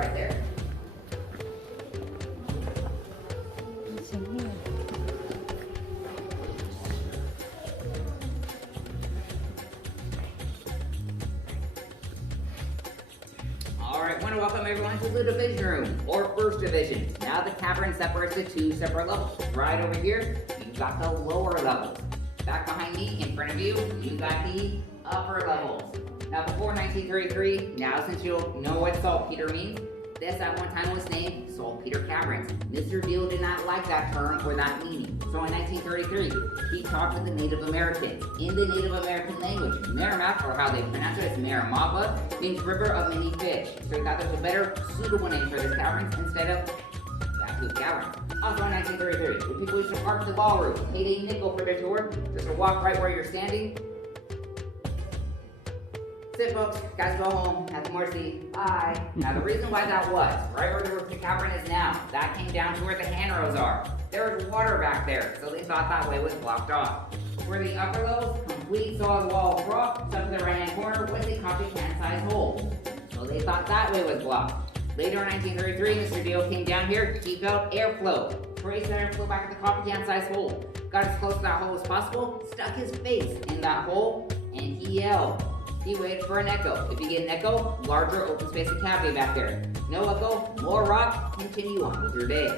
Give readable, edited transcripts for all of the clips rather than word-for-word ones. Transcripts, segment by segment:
right there. What's in here? Alright, want to welcome everyone to the Division Room, or First Division. Now the cavern separates to two separate levels. Right over here, you've got the lower levels. Back behind me, in front of you, you've got the upper levels. Now before 1933, now since you'll know what saltpeter means, this at one time was named Saltpeter Caverns. Mr. Deal did not like that term or that meaning. So in 1933, he talked with the Native Americans. In the Native American language, Meramec, or how they pronounce it, is Meramec, means river of many fish. So he thought there was a better suitable name for this caverns instead of Bamboo Caverns. Also in 1933, the people used to park the ballroom, paid a nickel for the tour, just to walk right where you're standing. Sit, folks. Guys, go home. Have more seat. Bye. Now, the reason why that was, right where the cavern is now, that came down to where the handrails are. There was water back there, so they thought that way was blocked off. For the upper levels, complete solid wall of rock, stuck to the right-hand corner was a coffee can-sized hole. So they thought that way was blocked. Later in 1933, Mr. Deal came down here. He felt airflow. Traced that airflow back to the coffee can-sized hole. Got as close to that hole as possible, stuck his face in that hole, and he yelled. He waited for an echo. If you get an echo, larger open space and cavity back there. No echo, more rock, continue on with your day.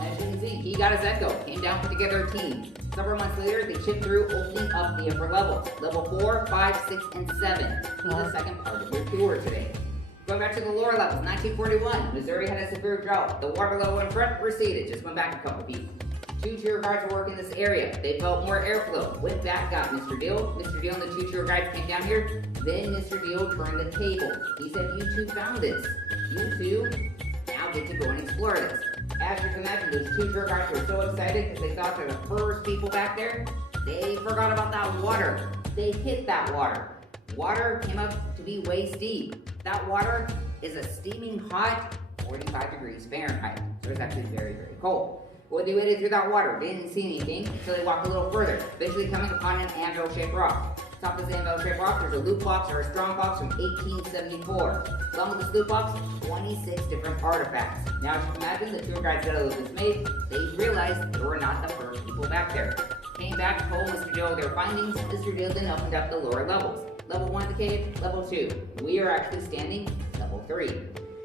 As you can see, he got his echo, came down, put together a team. Several months later, they chipped through, opening up the upper levels. Level 4, 5, 6, and 7. Be the second part of your tour today. Going back to the lower levels, 1941, Missouri had a severe drought. The water level in front receded, just went back a couple feet. 2 tour guides were working this area. They felt more airflow. Went back, got Mr. Deal. Mr. Deal and the 2 tour guides came down here. Then Mr. Deal turned the tables. He said, you two found this. You two now get to go and explore this. As you can imagine, those 2 tour guides were so excited because they thought they were the first people back there. They forgot about that water. They hit that water. Water came up to be waist deep. That water is a steaming hot 45 degrees Fahrenheit. So it's actually very, very cold. Well, they waded through that water. They didn't see anything, so they walked a little further, eventually coming upon an anvil-shaped rock. Top of this anvil-shaped rock, there's a loot box or a strong box from 1874. Along with this loot box, 26 different artifacts. Now, as you can imagine, the tour guides got a little dismayed. They realized they were not the first people back there. Came back, told Mr. Deal their findings. Mr. Deal then opened up the lower levels. Level 1 of the cave, level 2. We are actually standing level 3.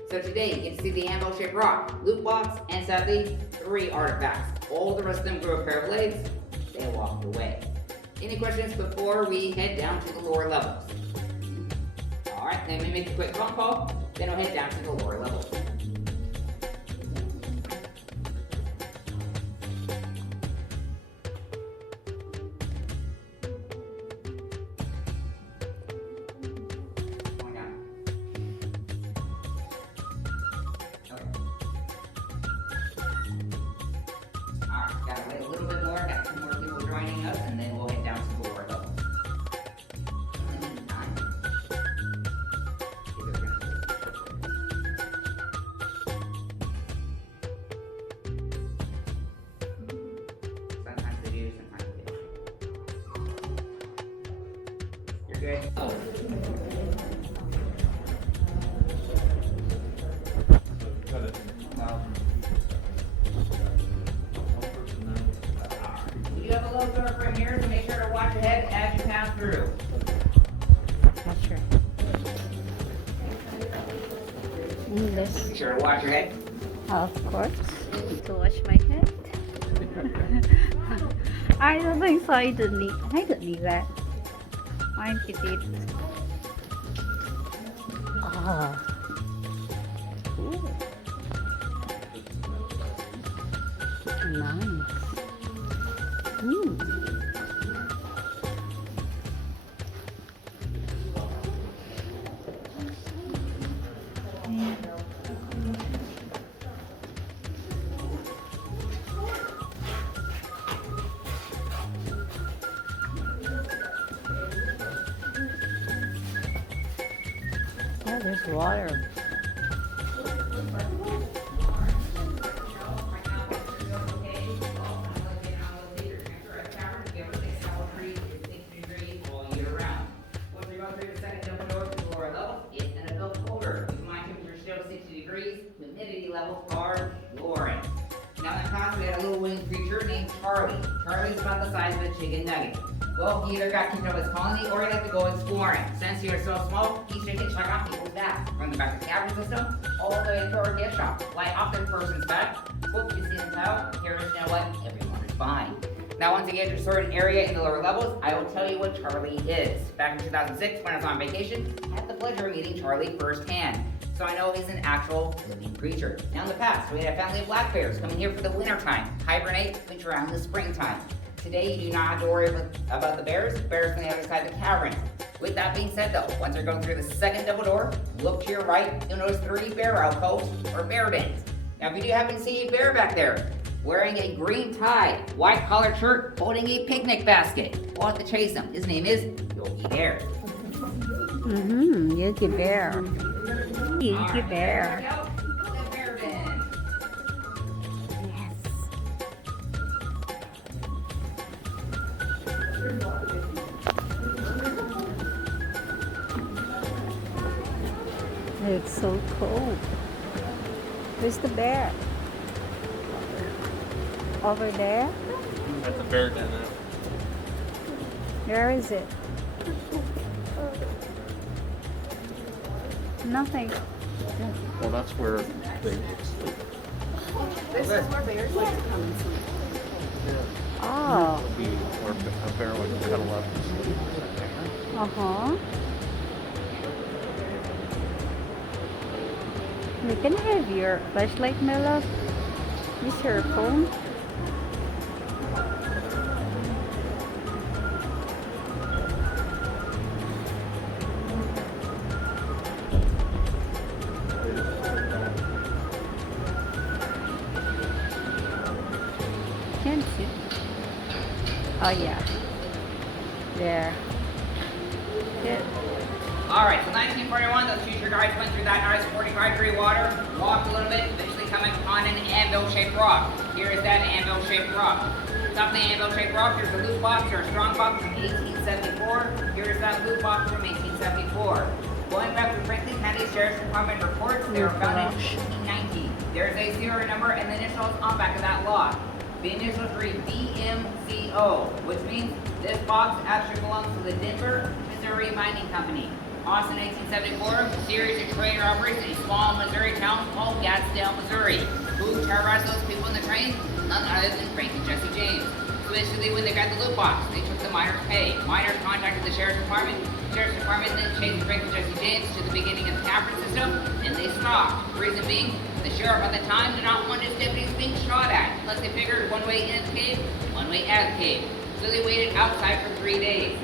So today, you get to see the anvil-shaped rock, loot box, and sadly, 3 artifacts. All the rest of them grew a pair of legs. They walked away. Any questions before we head down to the lower levels? Alright, then we make a quick phone call, then we'll head down to the lower levels. Gotta wait a little bit more, got 2 more people joining us, and then we'll head down to the lower levels. In the meantime, either we're gonna sometimes they do, sometimes they don't. You're good? Oh. You have a little door from here, so make sure to watch ahead as you pass through. Not sure. English. Be sure to watch your head. Of course. To wash my head. I don't think so. I don't need that. Mine petite. Ah. Ooh. Nice. Oh, there's water. levels are glory. Now in the past we had a little winged creature named Charlie. Charlie's about the size of a chicken nugget. Well, he either got kicked out of his colony or he liked to go exploring. Since he was so small, he should get checked off people's backs. From the back of the cavern system, all the way to our gift shop. Lie off the person's back. Whoop, you see the title? Here is, you know what? Everyone is fine. Now once you get to a certain area in the lower levels, I will tell you what Charlie is. Back in 2006, when I was on vacation, I had the pleasure of meeting Charlie firsthand. So I know he's an actual living creature. Now in the past, we had a family of black bears coming here for the winter time, hibernate, winter around the springtime. Today, you do not have to worry about the bears. Bears on the other side of the cavern. With that being said though, once you're going through the second double door, look to your right, you'll notice 3 bear alcoves or bear dens. Now if you do happen to see a bear back there, wearing a green tie, white collared shirt, holding a picnic basket, we'll have to chase him. His name is Yogi Bear. Yogi Bear. Yogi Bear. The bear den. Yes. It's so cold. Where's the bear? Over there? At the bear den now. Where is it? Nothing. Well, that's where they sleep. This is where bears like to come and sleep. Oh. Be where a bear would cuddle up and sleep. Is that there? Uh-huh. You can have your flashlight, my love. Use your phone. Can't see. Oh yeah. There. Good. Alright, so 1941, those future guys went through that nice 45-degree water, walked a little bit, eventually coming upon an anvil-shaped rock. Here is that anvil-shaped rock. Top of the anvil-shaped rock, there's a loot box or a strong box from 1874. Here's that loot box from 1874. Going back to Franklin County Sheriff's Department reports, they were found in 1819. There's a serial number and the initials on the back of that lot. The initials read BMCO, which means this box actually belongs to the Denver, Missouri Mining Company. Also in 1874, a series of train robberies in a small Missouri town called Gadsdale, Missouri. Who terrorized those people in the train? None other than Frank and Jesse James. So basically, when they got the loot box, they took the miners' pay. Miners contacted the Sheriff's Department. Sheriff's Department then chased Frank and Jesse James to the beginning of the Cavern system, and they stopped. Reason being, the sheriff at the time did not want his deputies being shot at, unless they figured one way in the cave, one way out of the cave. So they waited outside for 3 days.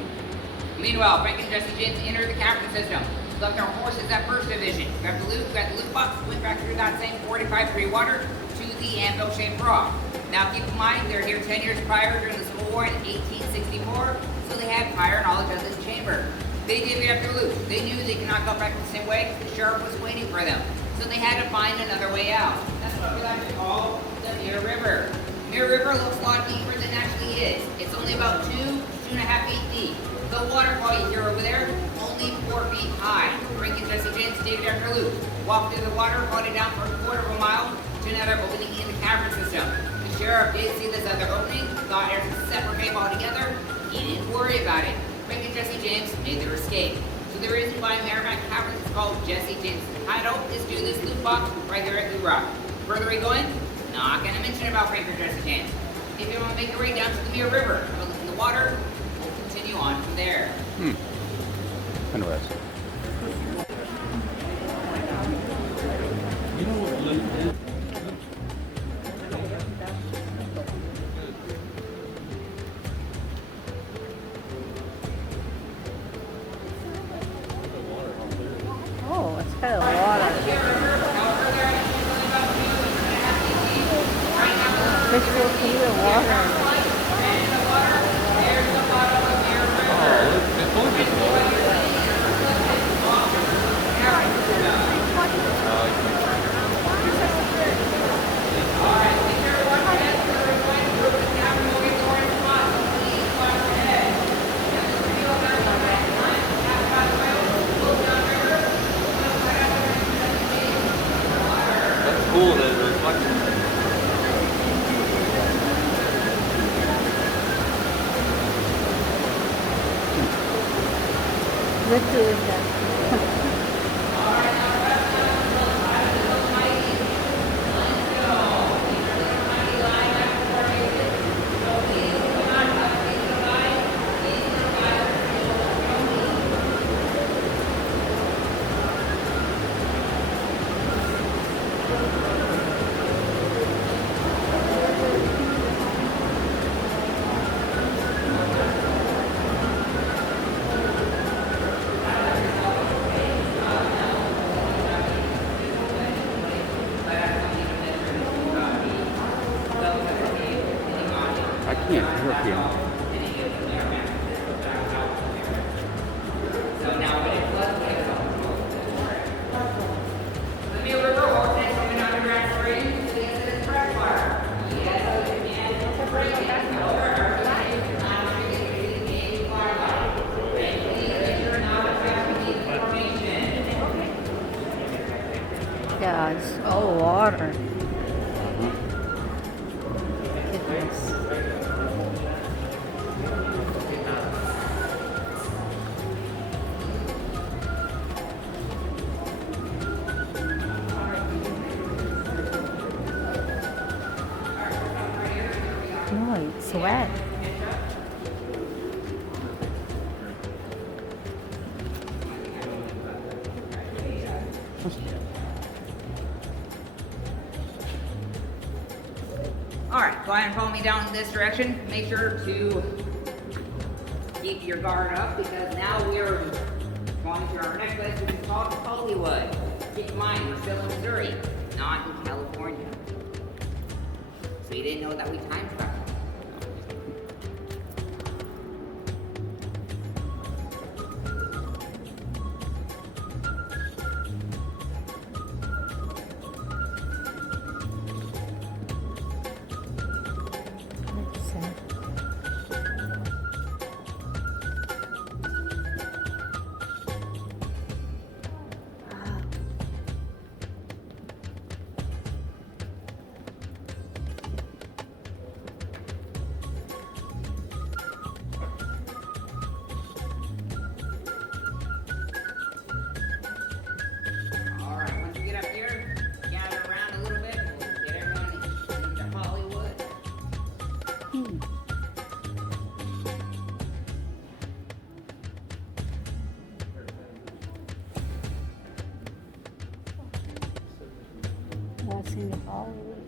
Meanwhile, Frank and Jesse James entered the Cavern system, left their horses at First Division, grabbed the loot box, went back through that same 45-degree water to the anvil-shaped rock. Now keep in mind, they're here 10 years prior during the Civil War in 1864, so they had prior knowledge of this chamber. They divvied up their loot. They knew they could not go back the same way because the sheriff was waiting for them, so they had to find another way out. That's what we like to call the Mere River. Mere River looks a lot deeper than it actually is. It's only about 2.5 feet deep. The waterfall you hear over there, only 4 feet high. Frank and Jesse James divvied up their loot, walked through the water, brought it down for a quarter of a mile to another opening in the cavern system. The sheriff did see this other opening, thought it was a separate cave altogether. He didn't worry about it. Frank and Jesse James made their escape. So the reason why Meramec Caverns is called Jesse James' hideout is due to this loot box right here at Drought. Further we go in, not gonna mention about Frank or Jesse James. If you want to make your way down to the Mere River, have a look in the water, we'll continue on from there. Interesting. Oh, it's got a water. Crystal clear water. Cool. Let's do it then. I can't hear him. So now when it floods, the Mill River Vortex from an underground spring to the incident freshwater. Yes, and it's a break in over everything. Not everything is being clarified. And please make sure not to affect the information. Yeah, it's all water. Goodness. No, it's wet. Alright, go ahead and follow me down in this direction. Make sure to keep your guard up because now we're going to our next place, which is called Hollywood. Keep in mind, we're still in Missouri, not in California. So you didn't know that we time traveled. That's sad. Alright, once you get up here, gather around a little bit. We'll get everyone into Hollywood. Hmm. What's in the Hollywood?